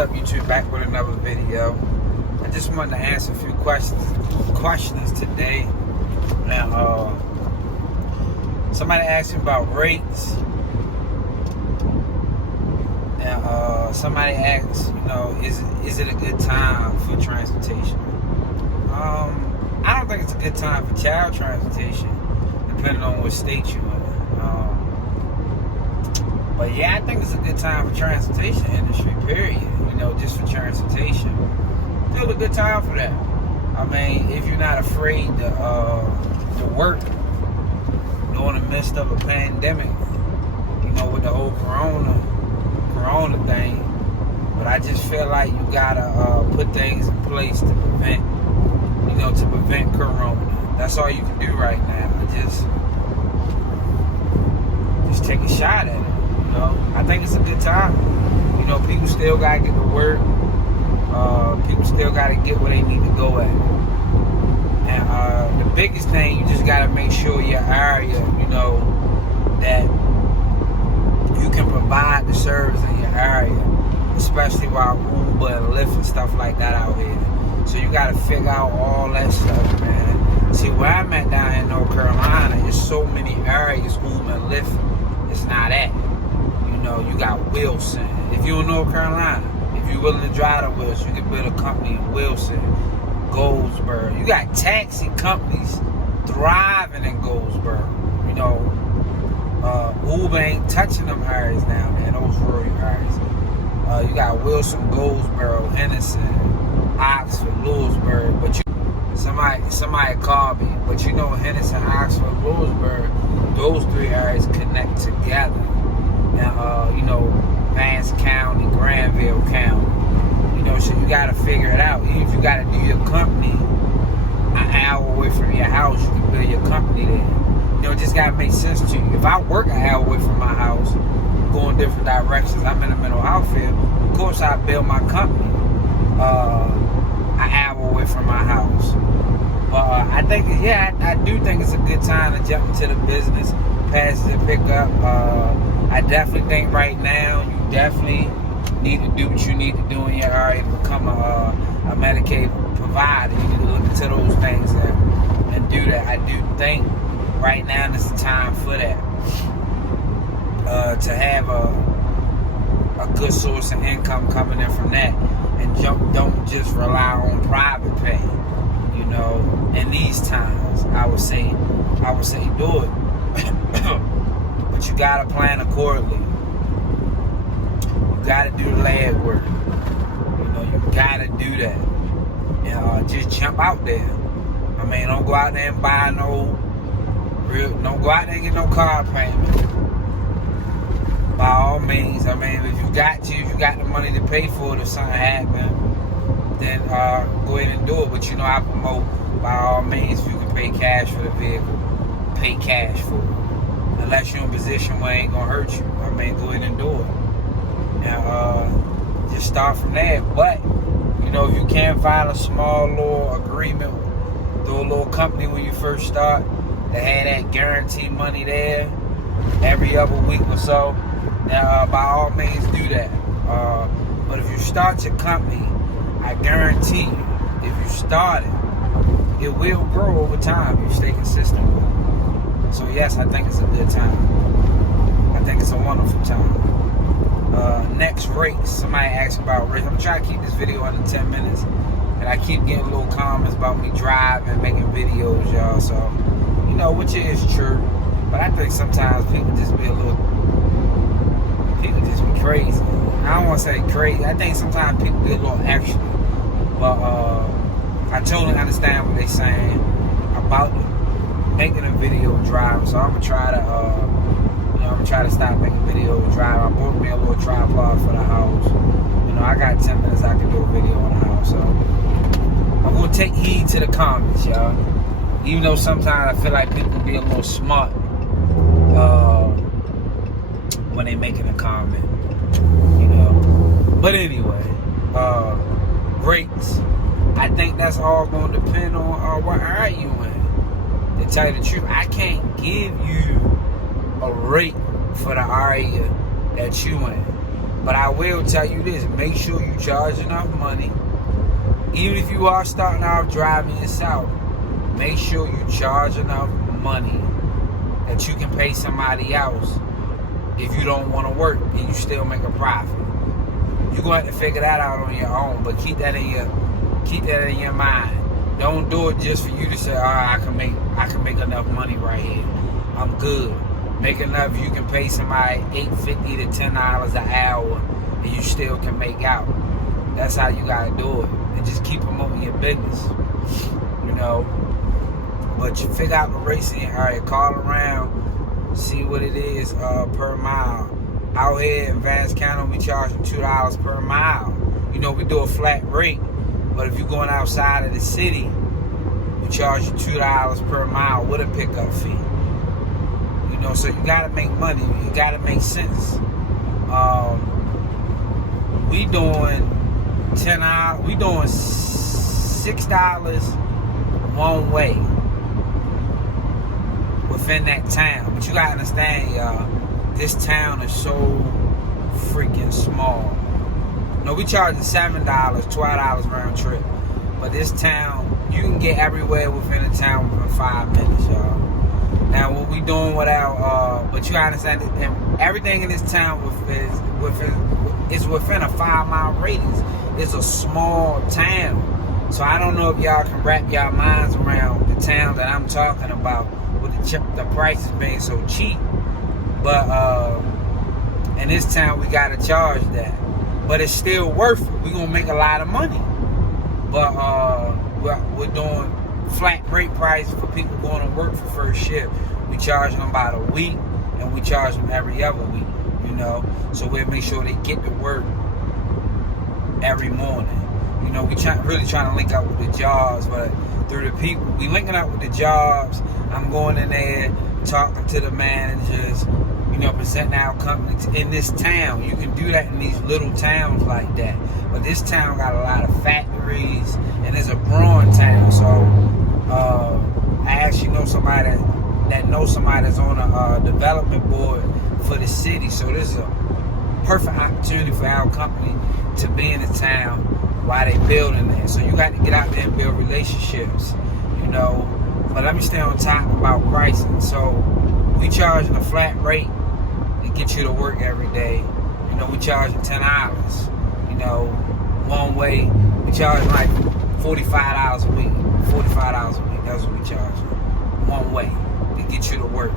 up, YouTube? Back with another video. I just wanted to answer a few questions today. Now, somebody asked me about rates. Now, somebody asked, is it a good time for transportation? I don't think it's a good time for child transportation, depending on what state you're in. But yeah, I think it's a good time for transportation industry, period. Just for transportation. Still a good time for that. I mean, if you're not afraid to work during the midst of a pandemic, with the whole corona thing. But I just feel like you gotta put things in place to prevent corona. That's all you can do right now. Just take a shot at it. I think it's a good time. People still gotta get to work. People still gotta get where they need to go at. And the biggest thing, you just gotta make sure your area, that you can provide the service in your area, especially while Uber and Lyft and stuff like that out here. So you gotta figure out all that stuff, man. See, where I'm at down here in North Carolina, there's so many areas Uber and Lyft is not at. You got Wilson. If you're in North Carolina, if you're willing to drive to Wilson, you can build a company in Wilson, Goldsboro. You got taxi companies thriving in Goldsboro. Uber ain't touching them areas down there, those rural areas. You got Wilson, Goldsboro, Henderson, Oxford, Lewisburg. But somebody called me. But Henderson, Oxford, Lewisburg, those three areas connect together. And, Vance County, Granville County. So you got to figure it out. Even if you got to do your company an hour away from your house, you can build your company there. It just got to make sense to you. If I work an hour away from my house, going different directions, I'm in a mental health field, of course I build my company an hour away from my house. I think, I do think it's a good time to jump into the business, passes and pick up. I definitely think right now you definitely need to do what you need to do in your area to become a Medicaid provider. You need to look into those things and do that. I do think right now is the time for that. To have a good source of income coming in from that, and don't just rely on private pay. In these times, I would say do it. But you gotta plan accordingly. You gotta do the lab work. You gotta do that. And just jump out there. Don't go out there and buy don't go out there and get no car payment. By all means, if you got the money to pay for it if something happens, then go ahead and do it. But I promote, by all means, if you can pay cash for the vehicle, pay cash for it. Unless you're in a position where it ain't gonna hurt you. Go ahead and do it. Now, just start from there. But, if you can't find a small little agreement through a little company when you first start, that had that guaranteed money there every other week or so, now, by all means, do that. But if you start your company, I guarantee you, if you start it, it will grow over time if you stay consistent with it. So yes, I think it's a good time. I think it's a wonderful time. Next rates. Somebody asked about rates. I'm trying to keep this video under 10 minutes. And I keep getting little comments about me driving, making videos, y'all. So, which is true. But I think sometimes people just be crazy. I don't want to say crazy. I think sometimes people be a little extra. But I totally understand what they're saying about making a video driving. So I'm gonna try to stop making video driving. I bought me a little tripod for the house. I got 10 minutes I can do a video on the house. So I'm gonna take heed to the comments, y'all. Even though sometimes I feel like people be a little smart when they making a comment. But anyway, rates. I think that's all going to depend on what area you in. To tell you the truth, I can't give you a rate for the area that you in. But I will tell you this, make sure you charge enough money. Even if you are starting out driving yourself, make sure you charge enough money that you can pay somebody else if you don't want to work and you still make a profit. You're going to have to figure that out on your own, but keep that in your mind. Don't do it just for you to say, I can make enough money right here. I'm good. Make enough you can pay somebody $8.50 to $10 an hour and you still can make out. That's how you gotta do it. And just keep promoting your business. You know. But you figure out the race in your area, call around, see what it is per mile. Out here in Vance County, we charge them $2 per mile. You know, we do a flat rate. But if you're going outside of the city, we charge you $2 per mile with a pickup fee. You know, so you gotta make money. You gotta make sense. We doing $10. We doing $6 one way within that town. But you gotta understand, y'all, this town is so freaking small. No, we charging $7, $12 round trip. But this town, you can get everywhere within a town within 5 minutes, y'all. Now, what we doing without, but you gotta understand that everything in this town is within a 5-mile radius. It's a small town. So I don't know if y'all can wrap y'all minds around the town that I'm talking about with the prices being so cheap. But in this town, we gotta charge that. But it's still worth it. We're gonna make a lot of money. But we're doing flat rate price for people going to work for first shift. We charge them about a week, and we charge them every other week. You know, so we'll make sure they get to work every morning. You know, we really trying to link up with the jobs, but through the people, we linking up with the jobs. I'm going in there, talking to the managers, you know, presenting our company in this town. You can do that in these little towns like that. But this town got a lot of factories, and it's a growing town. So I actually know somebody that knows somebody that's on a development board for the city. So this is a perfect opportunity for our company to be in the town while they building that. So you got to get out there and build relationships, you know. But let me stay on top about pricing. So we charging a flat rate to get you to work every day. You know, we charging $10. You know, one way. We charge like $45 a week. $45 a week. That's what we charge. One way to get you to work.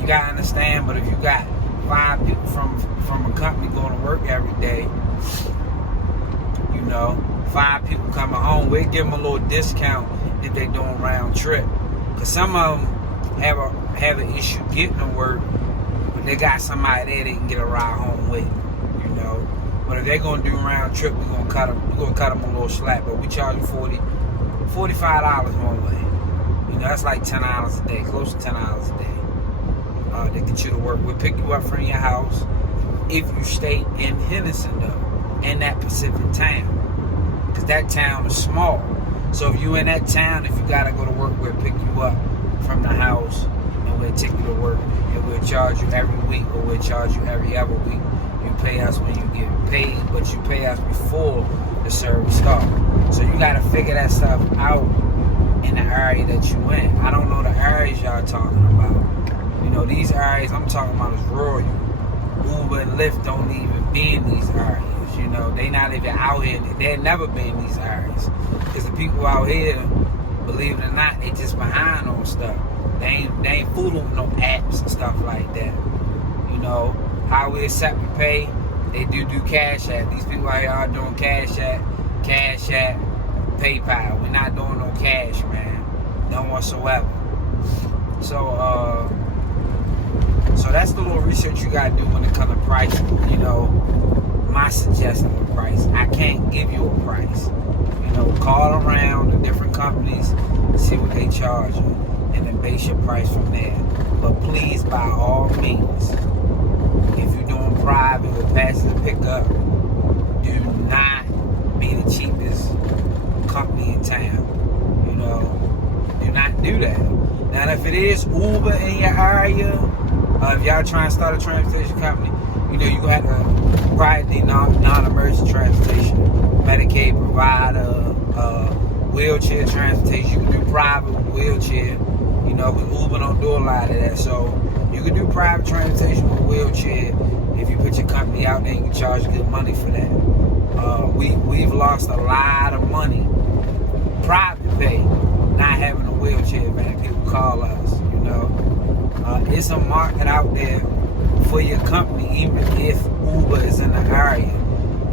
You gotta understand. But if you got 5 people from a company going to work every day, you know, 5 people coming home, we'll give them a little discount if they doing round trip. Cause some of them have an issue getting to work, but they got somebody there they can get a ride home with, you know. But if they're gonna do round trip, we're gonna cut them a little slack. But we charge you $45 one way. You know, that's like $10 a day, close to $10 a day. They get you to work. We'll pick you up from your house if you stay in Henderson, though, in that Pacific town, because that town is small. So if you in that town, if you gotta go to work, we'll pick you up from the house and we'll take you to work, and we'll charge you every week, or we'll charge you every other week. You pay us when you get paid, but you pay us before the service starts. So you gotta figure that stuff out in the area that you in. I don't know the areas y'all talking about. You know, these areas I'm talking about is rural. Uber and Lyft don't even be in these areas. You know, they not even out here. They'll never be in these areas. Because the people out here, believe it or not, they just behind on stuff. They ain't fooling with no apps and stuff like that. You know, how we accept and pay, they do Cash App. These people out here are doing Cash App, PayPal. We're not doing no cash, man. None whatsoever. So that's the little research you gotta do when it comes to pricing. You know, my suggestion with price. I can't give you a price. You know, call around the different companies, see what they charge you, and then base your price from there. But please, by all means, if you're doing private or passenger pickup, do not be the cheapest company in town. You know, do not do that. Now, if it is Uber in your area, if y'all trying to start a transportation company, you know, you're going to have to probably need non-emergency transportation, Medicaid provider, wheelchair transportation. You can do private wheelchair, you know, because Uber don't do a lot of that. So you can do private transportation with wheelchair. If you put your company out there, you can charge good money for that. We've lost a lot of money, private pay, not having a wheelchair van. People call us, you know. It's a market out there for your company, even if Uber is in the area.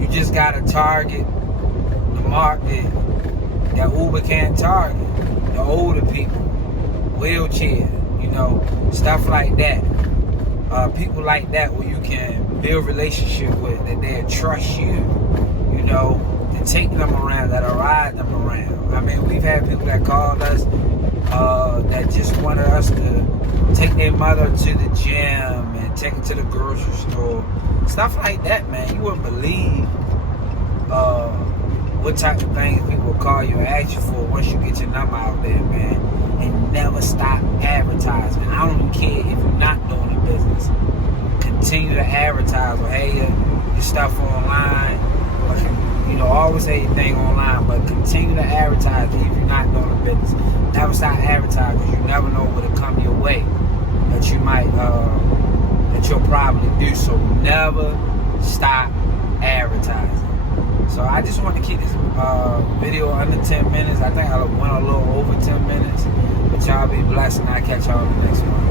You just gotta target the market that Uber can't target. The older people, wheelchair, you know, stuff like that. People like that where you can build relationship with, that they'll trust you, you know, to take them around, that'll ride them around. I mean, we've had people that called us that just wanted us to take their mother to the gym and take her to the grocery store. Stuff like that, man. You wouldn't believe what type of things people will call you and ask you for once you get your number out there, man. And never stop advertising. I don't even care if you're not doing a business. Continue to advertise. Or, hey, your stuff online. You know, always say your thing online, but continue to advertise if you're not doing a business. Never stop advertising, because you never know what'll come your way that you might, that you'll probably do. So never stop advertising. So I just want to keep this video under 10 minutes. I think I went a little over 10 minutes. But y'all be blessed, and I'll catch y'all in the next one.